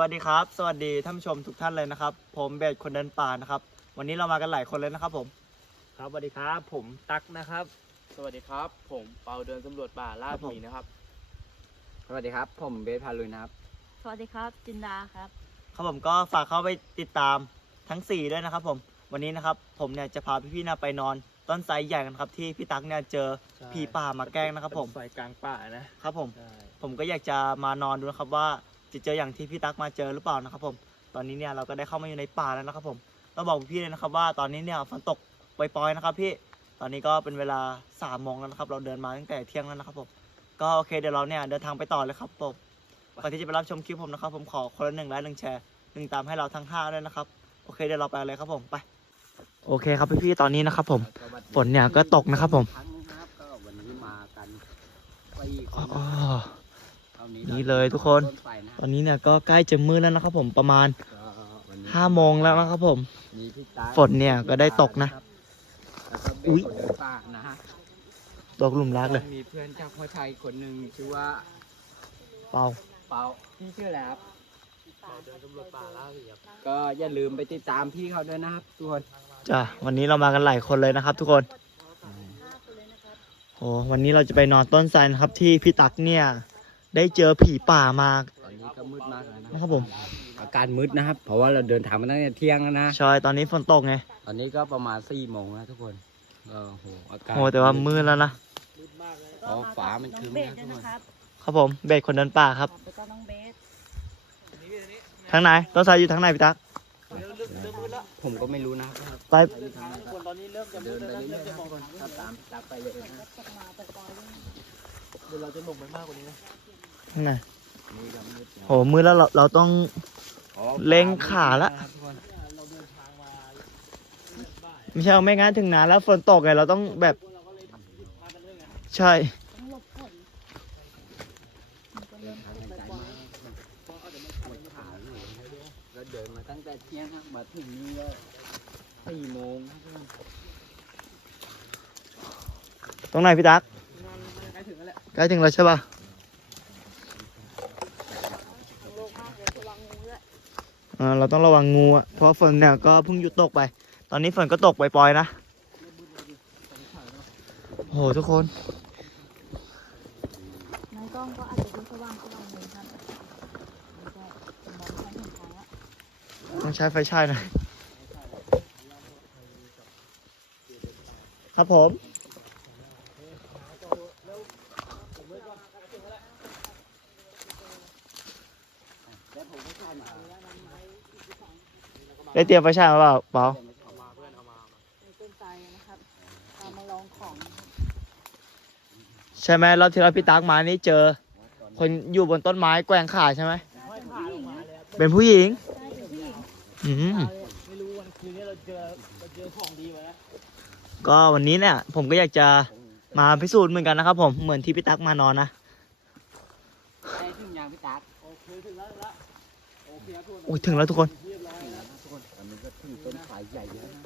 วัสดีครับ สวัสดีท่านผู้ชมทุกท่านเลยนะครับ ผมเบสคนเดินป่านะครับ วันนี้เรามากันหลายคนเลยนะครับผม ครับสวัสดีครับผมตั๊กนะครับ สวัสดีครับ ผมเปาเดินสำรวจป่าล่าครับผม ผีนะครับ สวัสดีครับ ผมเบสพาลุยนะครับ สวัสดีครับ จินดาครับ ครับผมก็ฝากเข้าไปติดตามทั้ง 4 ด้วยนะครับ ผม วันนี้นะครับผมเนี่ยจะพาพี่ๆนะไปนอนต้นไทรใหญ่กันครับที่พี่ตั๊กเนี่ยเจอผีป่ามาแกล้งนะครับ ผม ไฟกลางป่านะครับผมใช่ผมก็อยากจะมานอนดูนะครับว่า จะเจออย่างที่พี่ตั๊กมาเจอหรือเปล่านะครับผม ตอนนี้เนี่ยเราก็ได้เข้ามาอยู่ในป่าแล้วนะครับผมต้องบอกพี่เลยนะครับว่าตอนนี้เนี่ยฝนตกปล่อยๆนะครับพี่ ตอนนี้ก็เป็นเวลาสามโมงแล้วนะครับ เราเดินมาตั้งแต่เที่ยงแล้วนะครับผม ก็โอเคเดี๋ยวเราเนี่ยเดินทางไปต่อเลยครับผมก่อนที่จะไปรับชมคลิปผมนะครับ ผมขอคนละหนึ่งไลค์หนึ่งแชร์หนึ่งตามให้เราทั้งห้าด้วยนะครับ โอเคเดี๋ยวเราไปเลยครับผมไป โอเคครับพี่ๆตอนนี้นะครับ ผมฝนเนี่ยก็ตกนะครับผม ครั้งนะครับก็วันนี้มากันสี่คอ๋นอเท่า นี่เลยทุกคนต้ไฟนะตอนนี้เนี่ยก็ใกล้จะมืดแล้วนะครับผมประมาณก็วันนี้ห้าโมงแล้วนะครับผมมีพี่ตาฝนเนี่ยก็ได้ตกนะแล้วก็เบสอุ๊ยคนเดินป่านะฮะตกหลุมรักเลย มีเพื่อนจากพ่อชัยคนหนึ่งชื่อว่า เปล่าเปาพี่ชื่ออะไรครับเดินสำรวจป่าล่าผีครับก็อย่าลืมไปติดตามพี่เขาด้วยนะครับทุกคนจ้ะวันนี้เรามากันหลายคนเลยนะครับ ทุกคนโอ้วันนี้เราจะไปนอนต้นไทรนะครับที่พี่ตั๊กเนี่ย ได้เจอผีป่ามาตอนนี้ก็มืดมากแล้วนะนะครับผม อาการมืดนะครับ เพราะว่าเราเดินทางมาตั้งแต่เที่ยงแล้วนะ ใช่ตอนนี้ฝนตกไง ตอนนี้ก็ประมาณสี่โมงแล้วทุกคนก็โอ้โหอากาศโอ้แต่ว่ามืดแล้วนะ อ๋อฟ้ามันครึ้มเบสนะด้วยนะครับครับผม เบสคนเดินป่าครับ แล้วก็น้องเบสทางไหนต้นไทรอยู่ทางไหนพี่ตั๊กผมก็ไม่รู้นะครับไปคนตอนนี้เริ่มจะเดินไปเริ่มเรื่อยๆจะนะมองทุกคนถ้าตามตามไปเลยนะตกมาแต่ก่อนยังเดี๋ยวเราจะหลงไปมากกว่านี้นะทางไห นมืดแล้วมืดแล้วโอ้มืดแล้วเราเราต้องเล็งขาละไม่ใช่ไม่งั้นถึงนานแล้วฝนตกไงเราต้องแบบใช่เดินมาตั้งแต่เที่ยงมาถึงนี่ก็สี่โมงตรงไหนพี่ตั๊กใกล้ถึงแล้วใกล้ถึงแล้วใช่ป่ะ ทั้งโลกมากเลยระวังงูด้วย อ่า เราต้องระวังงูอะเพราะฝนเนี่ยก็เพิ่งหยุดตกไป ตอนนี้ฝนก็ตกปล่อยๆนะโอ้โหทุกคนในกล้องก็อาจจะดูสว่างสว่างเลยครับไม่ใช่มองไม่เห็นทางละต้องใช้ไฟฉายหน่อยครับผม แล้วผมก็เข้ามา ได้เตรียมไฟฉายมาเปล่าเปล่าเอามาเพื่อนเอามาเอามามีต้นไทรนะครับเอามาลองของนะครับใช่ไหมรอบที่เราพี่ตั๊กมานี่เจอ คนอยู่บนต้นไม้แกว่งขาใช่ไหมไม่ผ่านลงมาเลยครับเป็นผู้หญิง ใช่เป็นผู้หญิงอืมไม่รู้วันคืนนี้เราเจอเราเจอของดีไว้นะก็วันนี้เนี่ย ผมก็อยากจะมาพิสูจน์เหมือนกันนะครับผมเหมือนที่พี่ตั๊กมานอนนะไอ้ถึงยางพี่ตั๊กโอเคถึงแล้วถึงแล้วโอเคครับทุกคนโอ้ยถึงแล้วทุกคน เรียบร้อยแล้วทุก คนตอนนี้ก็ถึงต้นสายใหญ่แล้วนะ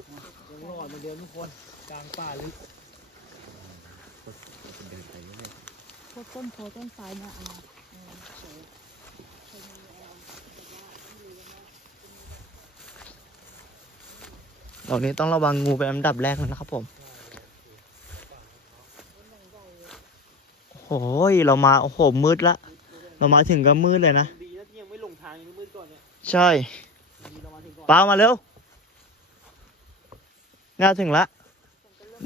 ยังรอดมือนเดิมทุกคน กลางป่าลึกเดินไปเรื่อยพวกต้นโพต้นไทรเนี่ยเอามาเออสวยเคยมีแอลแต่ว่าไม่รู้ว่าตอนนี้ต้องระวังงูเป็นอันดับแรกเลยนะครับผม โอ้ยเรามาโอ้โหมืดละ เรามาถึงก็มืดเลยนะ ใช่ เรามาถึงก่อนป้ามาเร็วน่าถึงละ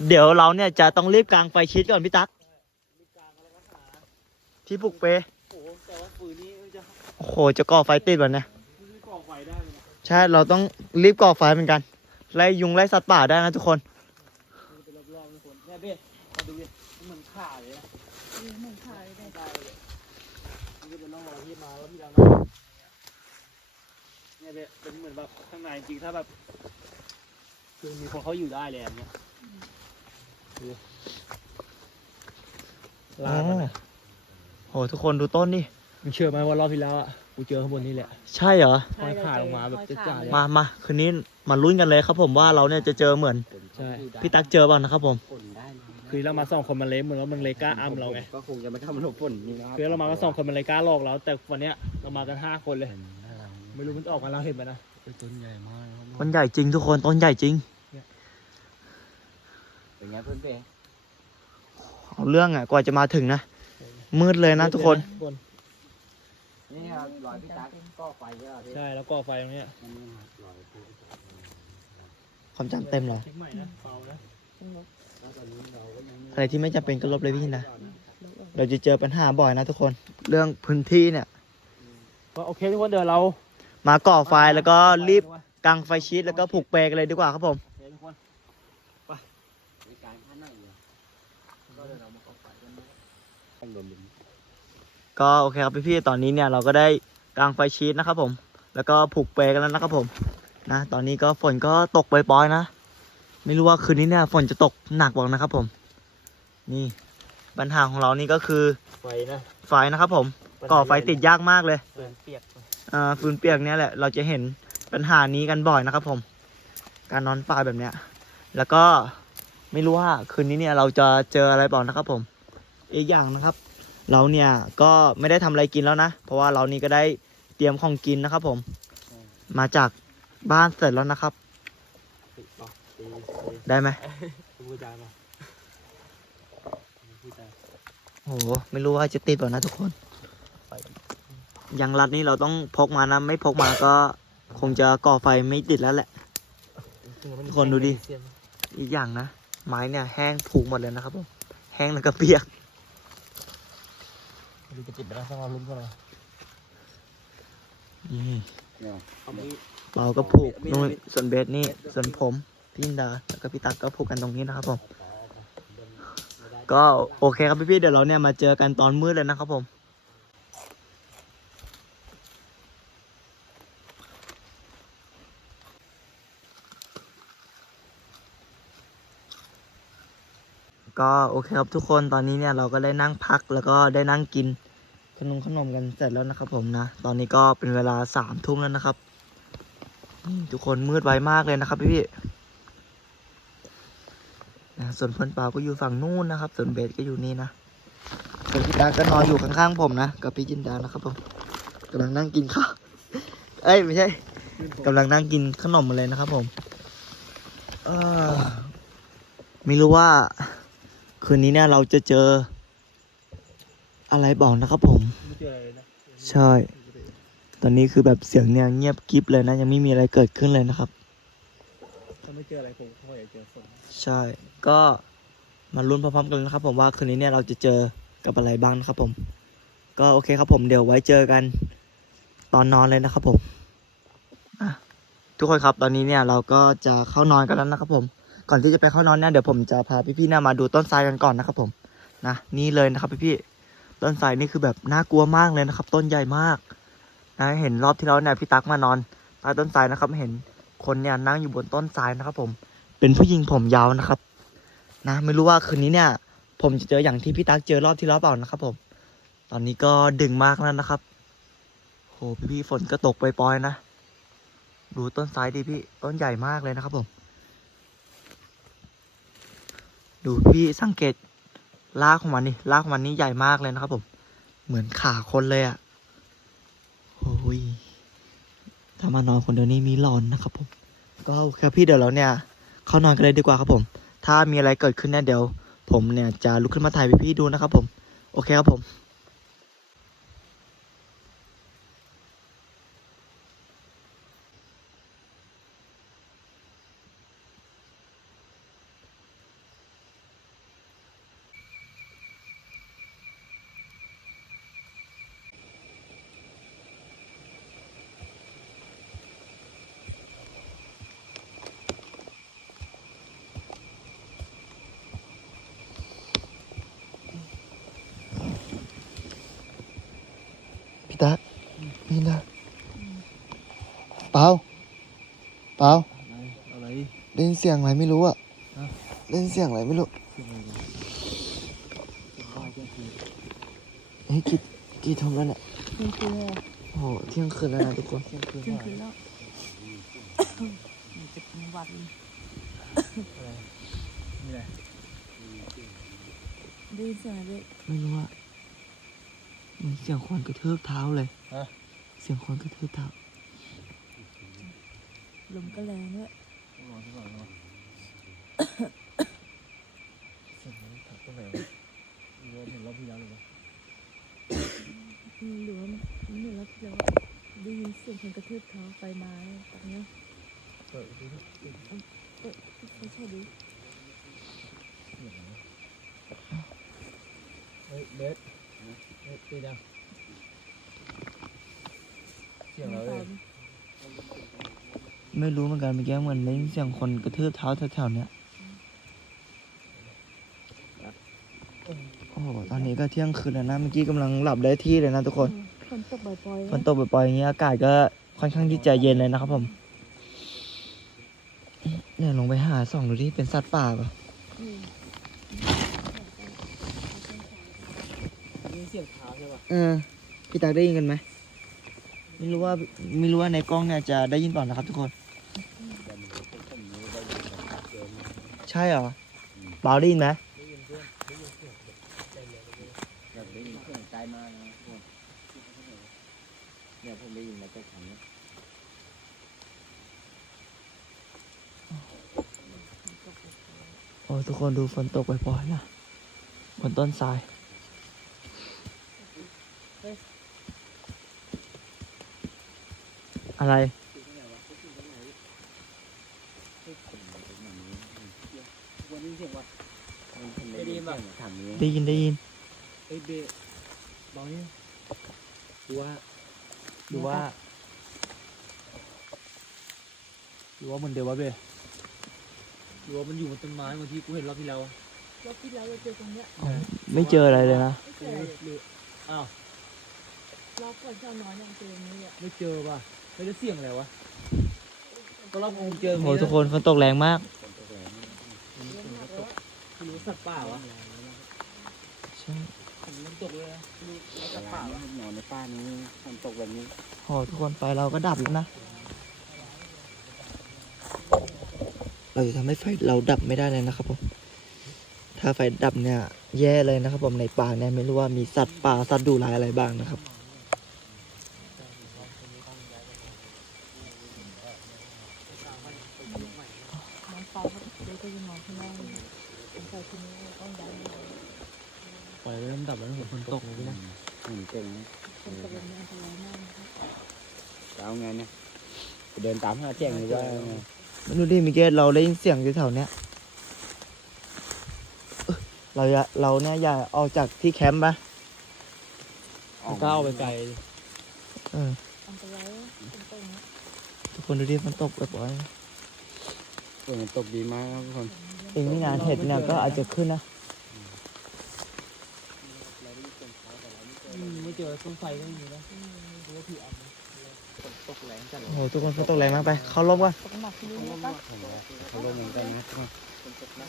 เดี๋ยวเราเนี่ยจะต้องรีบกางไฟชิดก่อนพี่ตั๊กที่ปลุกเปโอ้โหจะโอ้โหจะก่อไฟติดวันนี้ใช่เราต้องรีบก่อไฟเหมือนกันไล่ยุงไล่สัตว์ป่าได้นะทุกคนมันะ เป็นรอบๆทุกคนเนี่ยเบ้มาดูดิมันเหมือนข่าเลยนะเออเหมือนไทรเลยได้เลยมันจะเป็นร่องรอยที่มาแล้วที่เรานะเนี่ยเบ้เป็นเหมือนแบบข้างในจริงถ้าแบบ คือมีคนเขาอยู่ได้เลยอันเนี้ยดูลาดมันนะโอ้โหทุกคนดูต้นนี่มึงเชื่อไหมว่ารอบที่แล้วอะกูเจอข้างบนนี่แหละใช่เหรอห้อยขาลงมาแบบจะจ่ายมามาคืนนี้มาลุ้นกันเลยครับผมว่าเราเนี่ยจะเจอเหมือนๆใช่พี่ตั๊กเจอเปล่านะครับผมฝนได้นะคือเรามาสองคนมันเล็กเหมือนว่ามันเลยกล้าอ้ำเราไงก็คงจะไม่เข้ามาหลบฝนนี่นะครับคือเรามากันสองคนมันเลยกล้าหลอกเราแต่วันเนี้ยเรามากันห้าคนเลยน่ารักม ไม่รู้มันออกมาเราเห็นมันนะเป็นต้นใหญ่มากครับต้นใหญ่จริงทุกคนต้นใหญ่จริง เป็นไงเพื่อนเป้เอาเรื่องอะกว่าจะมาถึงนะ มืดเลยนะทุกคนคนนี่ครับรอยพี่ตั๊กก็ไฟใช่ไหมพี่ใช่แล้วก่อไฟตรงเนี้ยนี่ครับรอยพี่ความจำเต็มเหรอ คลิปใหม่นะเบานะเป็นลบแล้วตอนนี้เราก็ยังอะไรที่ไม่จำเป็นก็ลบเลยพี่นะลบออกเราจะเจอปัญหาบ่อยนะทุกคน เรื่องพื้นที่เนี่ย ก็โอเคทุกคนเดี๋ยวเรา มาก่อไฟแล้วก็รีบกางไฟชีตแล้วก็ผูกเปลกันเลยดีกว่าครับผมโอเคทุกคนในการข้างหน้าอยู่ก็เดี๋ยวเรามาเข้าไฟกันนะข้างบนดินก็โอเคครับพี่ๆตอนนี้เนี่ยเราก็ได้กางไฟชีตนะครับผม แล้วก็ผูกเปลกันแล้วนะครับผมนะตอนนี้ก็ฝนก็ตกปล่อยๆนะ ไม่รู้ว่าคืนนี้เนี่ยฝนจะตกหนักบ้างนะครับผม นี่ปัญหาของเรานี่ก็คือไฟนะไฟนะครับผมก่อไฟติดยากมากเลยเปืนเปียกอ่า ฟืนเปียกเนี่ยแหละเราจะเห็นปัญหานี้กันบ่อยนะครับผม การนอนป่าแบบเนี้ย แล้วก็ไม่รู้ว่าคืนนี้เนี่ยเราจะเจออะไรบ้างนะครับผม อีกอย่างนะครับ เราเนี่ยก็ไม่ได้ทำอะไรกินแล้วนะ เพราะว่าเรานี่ก็ได้เตรียมของกินนะครับผม มาจากบ้านเสร็จแล้วนะครับตีต่อตีตีได้ไหมพูดจามาพูดจาโอ้โหไม่รู้ว่าจะติดป่านะทุกคนอ ย่างรัดนี่เราต้องพกมานะ ไม่พกมาก็คงจะก่อไฟไม่ติดแล้วแหละทุกคนดูดิ อีกอย่างนะ ไม้เนี่ยแห้งผุหมดเลยนะครับผม แห้งแล้วก็เปียกดูจะติดไปแล้วต้องเอาลุ้นก่อนเลยนี่เนี่ยเอามีดเราก็ผูกนู่นส่วนเบสนี่ ส่วนผมพี่อินดาแล้วก็พี่ตักก็ผูกกันตรงนี้นะครับผม ก็โอเคครับพี่ๆเดี๋ยวเราเนี่ยมาเจอกันตอนมืดเลยนะครับผม ก็ โอเคครับทุกคนตอนนี้เนี่ยเราก็ได้นั่งพักแล้วก็ได้นั่งกินขนมขนมกันเสร็จแล้วนะครับผมนะ ตอนนี้ก็เป็นเวลาสามทุ่มแล้วนะครับ ทุกคนมืดไวมากเลยนะครับพี่ๆนะส่วนเพื่อนเปาก็อยู่ฝั่งนู้นนะครับ ส่วนเบสก็อยู่นี่นะส่วนพี่ตาก็นอนอยู่ข้างๆผมนะกับพี่จินดานะครับผมกำลังนั่งกินข้าวเอ้ยไม่ใช่กำลังนั่งกินขนมเลยนะครับผม เออไม่รู้ว่า คืนนี้เนี่ยเราจะเจอ อะไรบอกนะครับผม ไม่เจออะไรเลยนะใช่ ตอนนี้คือแบบเสียงเนี่ยเงียบกริบเลยนะ ยังไม่มีอะไรเกิดขึ้นเลยนะครับ ถ้าไม่เจออะไรผมก็อยากเจอฝนใช่ ก็มาลุ้นพร้อมๆกันนะครับผมว่าคืนนี้เนี่ยเราจะเจอกับอะไรบ้างนะครับผม ก็โอเคครับผมเดี๋ยวไว้เจอกันตอนนอนเลยนะครับผมอะทุกคนครับตอนนี้เนี่ยเราก็จะเข้านอนกันแล้วนะครับผม ก่อนที่จะไปเข้านอนเนี่ยเดี๋ยวผมจะพาพี่ๆเนี่ยมาดูต้นทรายกันก่อนนะครับผมนะนี่เลยนะครับพี่ๆต้นทรายนี่คือแบบน่ากลัวมากเลยนะครับ ต้นใหญ่มากนะเห็นรอบที่แล้วเนี่ยพี่ตั๊กมานอนใต้ต้นทรายนะครับ เห็นคนเนี่ยนั่งอยู่บนต้นทรายนะครับ ผม เป็นผู้หญิงผมยาวนะครับ นะไม่รู้ว่าคืนนี้เนี่ย ผมจะเจออย่างที่พี่ตั๊กเจอรอบที่แล้วเปล่านะครับ ผม ตอนนี้ก็ดึงมากแล้วนะครับโหพี่ฝนก็ตกปล่อยๆนะ ดูต้นไทรดิพี่ ต้นใหญ่มากเลยนะครับผม ดูพี่สังเกตลากของมันนี่ลากของมันนี่ใหญ่มากเลยนะครับผม เหมือนขาคนเลยอะ่ะโอ้ยถ้ามานอนคนเดียวนี่มีหลอนนะครับผม ก็โอเคพี่เดี๋ยวเราเนี่ย เข้านอนกันเลยดีกว่าครับผม ถ้ามีอะไรเกิดขึ้นเนี่ยเดี๋ยว ผมเนี่ยจะลุกขึ้นมาถ่ายพี่ๆดูนะครับผม โอเคครับผม นี่นะเปล่าเปล่าอะไร ได้ยินเสียงอะไรไม่รู้อะฮะ ได้ยินเสียงอะไรไม่รู้เสียงอะไรเนี่ยเป็นบ้าเจ้าคืนเฮ้ยกี่กี่ทุ่มแล้วเนี่ยเที่ยงคืนแล้วโอ้โหเที่ยงคืนแล้วนะทุกคนเที่ยงคืนเที่ยงว่าคืนแล้วมันจะเป็นหวัดเลยอะไรนี่แหละได้ยินเสียงอะไรด้วยไม่รู้อะเหมือนเสียงคนกระทืบเท้าเลยฮะ เสียงคนกระทืบเท้าลมก็แรงด้วยเสียงมันถักตรงไหนวะรวมเห็นรอบที่แล้วเลยวะอืมหรือว่ามันเหมือนเราเราได้ยินเสียงคนกระทืบเท้าไปมาเนี่ยตรงเนี้ยเปิดดูดิเออไม่ใช่ดิเฮ้ยเบสเบสตีดัง เสียงอะไรตาเว้ยมไม่รู้เหมือนกันเมื่อกี้เหมือนได้ยินเสียงคนกระทืบเท้าแถวๆเนี้ยโอ้โหตอนนี้ก็เที่ยงคืนแล้วนะเมื่อกี้กำลังหลับได้ที่เลยนะทุกคนฝนตกบ่อยๆฝนตกปล่อยๆอย่างเงี้ยอากาศก็ค่อนข้างที่จะเย็นเลยนะครับผมเนี่ยลงไปหาส่องดูที่เป็นสัตว์ป่าปะอืมได้ยินเสียงเท้าใช่ป่ะเออพี่ตาได้ยินกันไหม ไม่รู้ว่าไม่รู้ว่าในกล้องเนี่ยจะได้ยินเปล่านะครับทุกคนแต่มันก็ผมนี้ได้ยินแบบชัดเจนนะใช่เหรอเปล่าได้ยินไหมแบบได้ยินเสียงไกลมากนะทุกคนเนี่ยผมได้ยินมาจากทางนี้โอ้ทุกคนดูฝนตกปล่อยๆนะบนต้นทราย อะไร วันนี้เสียงว่าผมได้ยินเสียงทางนี้ได้ยินได้ยินเอ้ยเบะบางนี่ดูว่าดูว่าดูว่ามันเดียววะเบสหรือว่ามันอยู่บนต้นไม้บางทีกูเห็นรอบที่แล้วรอบที่แล้วเราเจอตรงเนี้ยไม่เจออะไรเลยนะไม่เจหอรือหรืออ้าวรอบก่อนเช้าน้อยเนี่ยเจอตรงนี้อะไม่เจอป่ะ ไม่ได้เสียงอะไรวะก็รอบกูเจอโอ้โหทุกคนฝนตกแรงมากไม่รู้สัตว์ป่าวะใช่ผมน้ำตกเลยนะไม่รู้แต่สัตว์ป่าป่าวะนอนในป่านี้มันตกแบบนี้โอ้โหทุกคนไฟเราก็ดับแล้วนะ เราจะทำให้ไฟเราดับไม่ได้เลยนะครับผม ถ้าไฟดับเนี่ย แย่เลยนะครับผมในป่าเนี่ยไม่รู้ว่ามีสัตว์ป่าสัตว์ดุร้ายอะไรบ้างนะครับ น้องฟ้าเขา เดี๋ยวก็จะนอนข้างล่างสงสัยทีนี้ต้องย้ายมาปล่อยไว้มันดับแล้วผมฝนตกเลยนะหุ่นเก่งนะคนกับแบบนี้อันตรายมากนะครับจะเอาไงเนี่ยไปเดินตามหาแจ้งหรือว่าไงไม่รู้ดิเมิเกตเราได้ยินเสียงอยู่แถวเนี้ยเอ้ยเราอย่าเราเนี่ยอย่าออกจากที่แคมป์ปะก้าวไปไกลเอออันตรายตรงๆนะทุกคนดูดิมันตกบ่อย ฝนมันตกดีมากครับทุกคนๆเองไม่นานเห็ดเนี่ยก็อาจจะขึ้นนะอืมไม่เจอต้นไฟก็ไม่มีนะหรือว่าผีอำฝนตกแรงจัดโอ้โหทุกคนฝนตกแรงมากไป เข้าร่มก่อนตกหนักทีนี้นะเขาลงเหมือนกันนะทุกคนไม่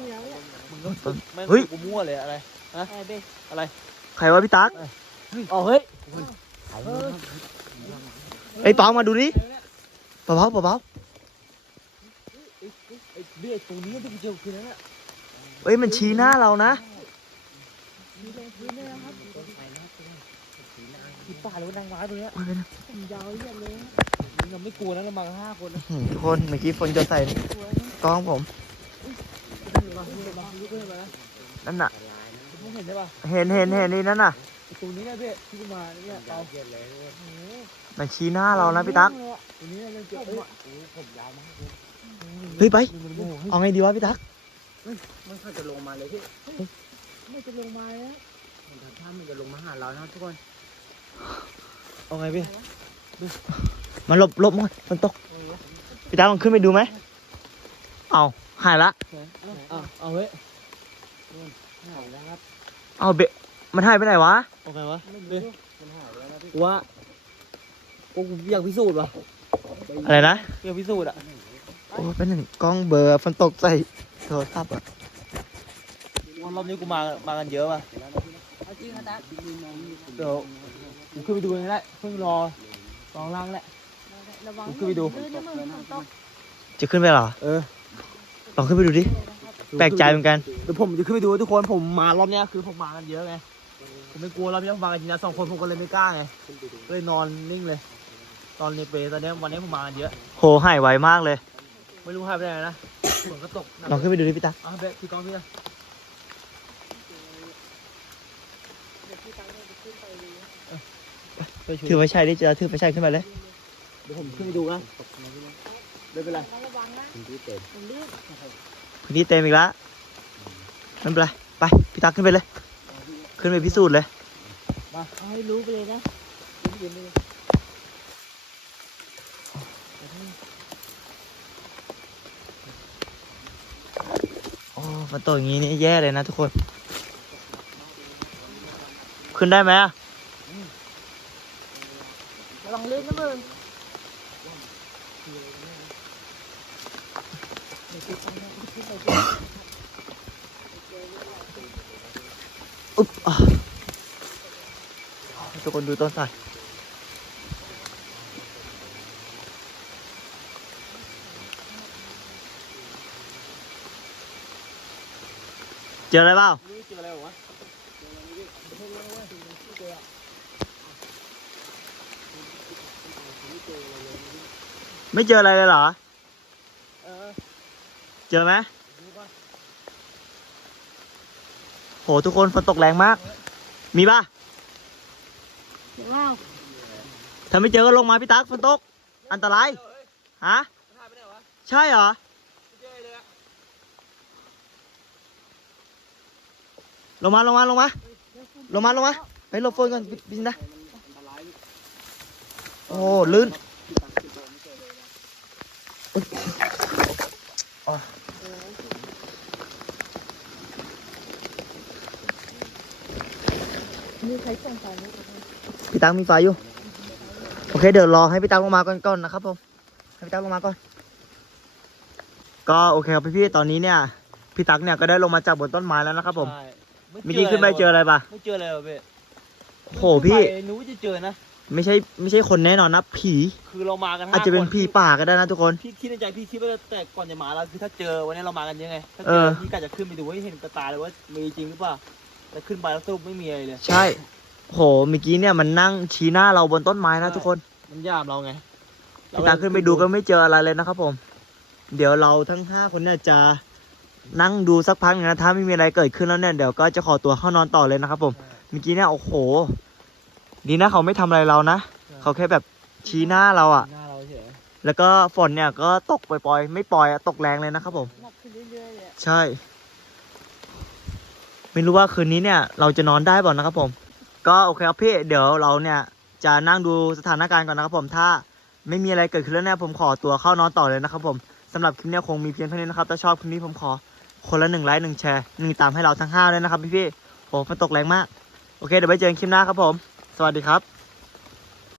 มีแล้วอะมันก็ไม่เฮ้ยกูมั่วเลยอะไรแอร์เบรกใครวะพี่ตั๊กอ๋อเฮ้ยไอ้ยเปามาดูดิเปาเปาเปาเปาไอ้เบี้ยตรงนี้ที่กูเจอคืนนั้นอะเอ้ยมันชี้หน้าเรานะมีลงพื้นด้วยนะครับที่ป่าหรือว่านางร้ายตรงเนี้ยผมยาวเยียดเลยนะมึงยังไม่กลัวนะเรามากันห้าคนนะอื้อหือทุกคนเมื่อกี้ฝนจะใส่กลัวนะกล้องผมขึ้นมาขึ้นมาลุกขึ้นมานะนั่นน่ะมึงเห็นได้ป่ะเห็นเห็นเห็นนี่นั่นน่ะไอ้ตรงนี้นะเบี้ยที่กูมาเนี่ยเอามันชี้หน้าเรานะพี่ตั๊กตรงนี้เราเจอเอ้ยผมยาวมาก เฮ้ยไปมันโม่เฮ้ยเอาไงดีวะพี่ตั๊กมันเขาจะลงมาเลยพี่ไม่จะลงมาแล้วมันทำท่ามันจะลงมาหาเรานะทุกคน เอาไงพี่ มันหลบหลบมันมันตก พี่ตั๊กลองขึ้นไปดูไหม เอาหายละ เอาเอาเฮ้ยหายแล้วครับเอาเบะมันหายไปไหนวะเอาไงวะไม่รู้มันหายแล้วนะพี่กูว่ากูอยากพิสูจน์ว่ะอะไรนะอยากพิสูจน์อะโอ้เป็นหนึ่งกล้องเบอร์ฝนตกใส่โทรศัพท์อะวันรอบนี้กูมามากันเยอะป่ะเอาจริงนะตั๊กเดี๋ยวกูขึ้นไปดูเองแหละเพิ่งรอรอล่างแหละระวังขึ้นไปดูลื่นนะมึงฝนตกจะขึ้นไปเหรอ เออลองขึ้นไปดูดิ แปลกใจเหมือนกันเดี๋ยวผมจะขึ้นไปดูทุกคนผมมารอบเนี้ยคือผมมากันเยอะไงผมไม่กลัวรอบนี้ผมมากันทีละสองคนผมก็เลยไม่กล้าไงก็เลยนอนนิ่งเลย ตอนในเปรย์ตอนเนี้ยวันนี้ผมมากันเยอะ โหหายไวมากเลย ไม่รู้หายไปไหนนะฝนก็ตกหนักลองขึ้นไปดูดิพี่ตั๊กเอาเบะพี่กองพี่นะเดี๋ยวพี่ตังเนี่ยจะขึ้นไปดูไปช่วยถือไฟฉายดิเจอถือไฟฉายขึ้นมาเลย เดี๋ยวผมขึ้นไปดูนะไม่เป็นไรระวังนะคุณที่เต็มผมรีบพื้นที่เต็มอีกแล้วไม่เป็นไรไปพี่ตั๊กขึ้นไปเลย ขึ้นไปพิสูจน์เลยเอาให้รู้ไปเลยนะโอ้ มันตกอย่างนี้นี่แย่เลยนะทุกคน ขึ้นได้ไหมอะระวังลื่นนะมึงเดี๋ยวพี่ตังเนี่ยจะขึ้นไปดูอุ๊บอะทุกคนดูต้นสาย เจออะไรเปล่านี่เจออะไรวะไม่เจออะไรเลยเหรอเออเจอไหมโหทุกคนฝนตกแรงมาก มีป่ะเห็นว่าถ้าไม่เจอก็ลงมาพี่ตั๊กฝนตก อันตราย ฮะหายไปไหนวะใช่เหรอไม่เจอเลยอะ ลงมาลงมาลงมาลงมาลงมาไปหลบฝนก่อนบินนะอันตราโอ้ลื่นพี่ตั๊กมีไฟอยู่ โอเค เดี๋ยวรอให้พี่ตั๊กลงมาก่อนก่อนนะครับผมให้พี่ตั๊กลงมาก่อน ก็โอเคครับพี่ๆตอนนี้เนี่ย พี่ตักเนี่ยก็ได้ลงมาจากบนต้นไม้แล้วนะครับผม ใช่ เมื่อกี้ขึ้นไปเจออะไรปะไม่เจออะไรหรอเบะโหพี่ขึ้นไปนึกว่าจะเจอนะ ไม่ใช่ไม่ใช่คนแน่นอนนะผี คือเรามากันห้อาจจะเป็นคผีป่าก็ได้นะทุกคน พี่คิดในใจพี่คิดว่าแต่ก่อนจะมาเราคือถ้าเจอวันนี้เรามากันยังไงถ้าเอเจออ พี่กะจะขึ้นไปดูให้เห็นกระตาเลยว่ามีจริงหรือเปล่าแต่ขึ้นไปแล้วสรุปไม่มีอะไรเลย ใช่ โหเมื่อกี้เนี่ยมันนั่งชี้หน้าเราบนต้นไม้นะทุกคน มันยามเราไงพี่ตาขึ้นไปดูก็ไม่เจออะไรเลยนะครับผม เดี๋ยวเราทั้งห้าคนเนี่ยจะ นั่งดูสักพักหนึงนะถ้าไม่มีอะไรเกิดขึ้นแล้วเนี่ยเดี๋ยวก็จะขอตัวเข้านอนต่อเลยนะครับผมเมื่อกี้เนี่ยโอ้โห ดีนะเขาไม่ทำอะไรเรานะเขาแค่แบบชี้หน้าเราอะหน้าเราเฉยแล้วก็ฝนเนี่ยก็ตกปล่อยๆไม่ปล่อยอะตกแรงเลยนะครับผมหนักขึ้นเรื่อยๆเลยอะใช่ ไม่รู้ว่าคืนนี้เนี่ย เราจะนอนได้เปล่านะครับผม ก็โอเคครับพี่เดี๋ยวเราเนี่ยจะนั่งดูสถานการณ์ก่อนนะครับผมถ้าไม่มีอะไรเกิดขึ้นแล้วเนี่ยผมขอตัวเข้านอนต่อเลยนะครับผมสำหรับคลิปเนี้ยคงมีเพียงเท่านี้นะครับถ้าชอบคลิปนี้ผมขอ คนละหนึ่งไลค์หนึ่งแชร์หนึ่งตามให้เราทั้งห้าเลยนะครับพี่พี่โหฝนตกแรงมาก โอเค เดี๋ยวไปเจอกันคลิปหน้าครับผม สวัสดีครับ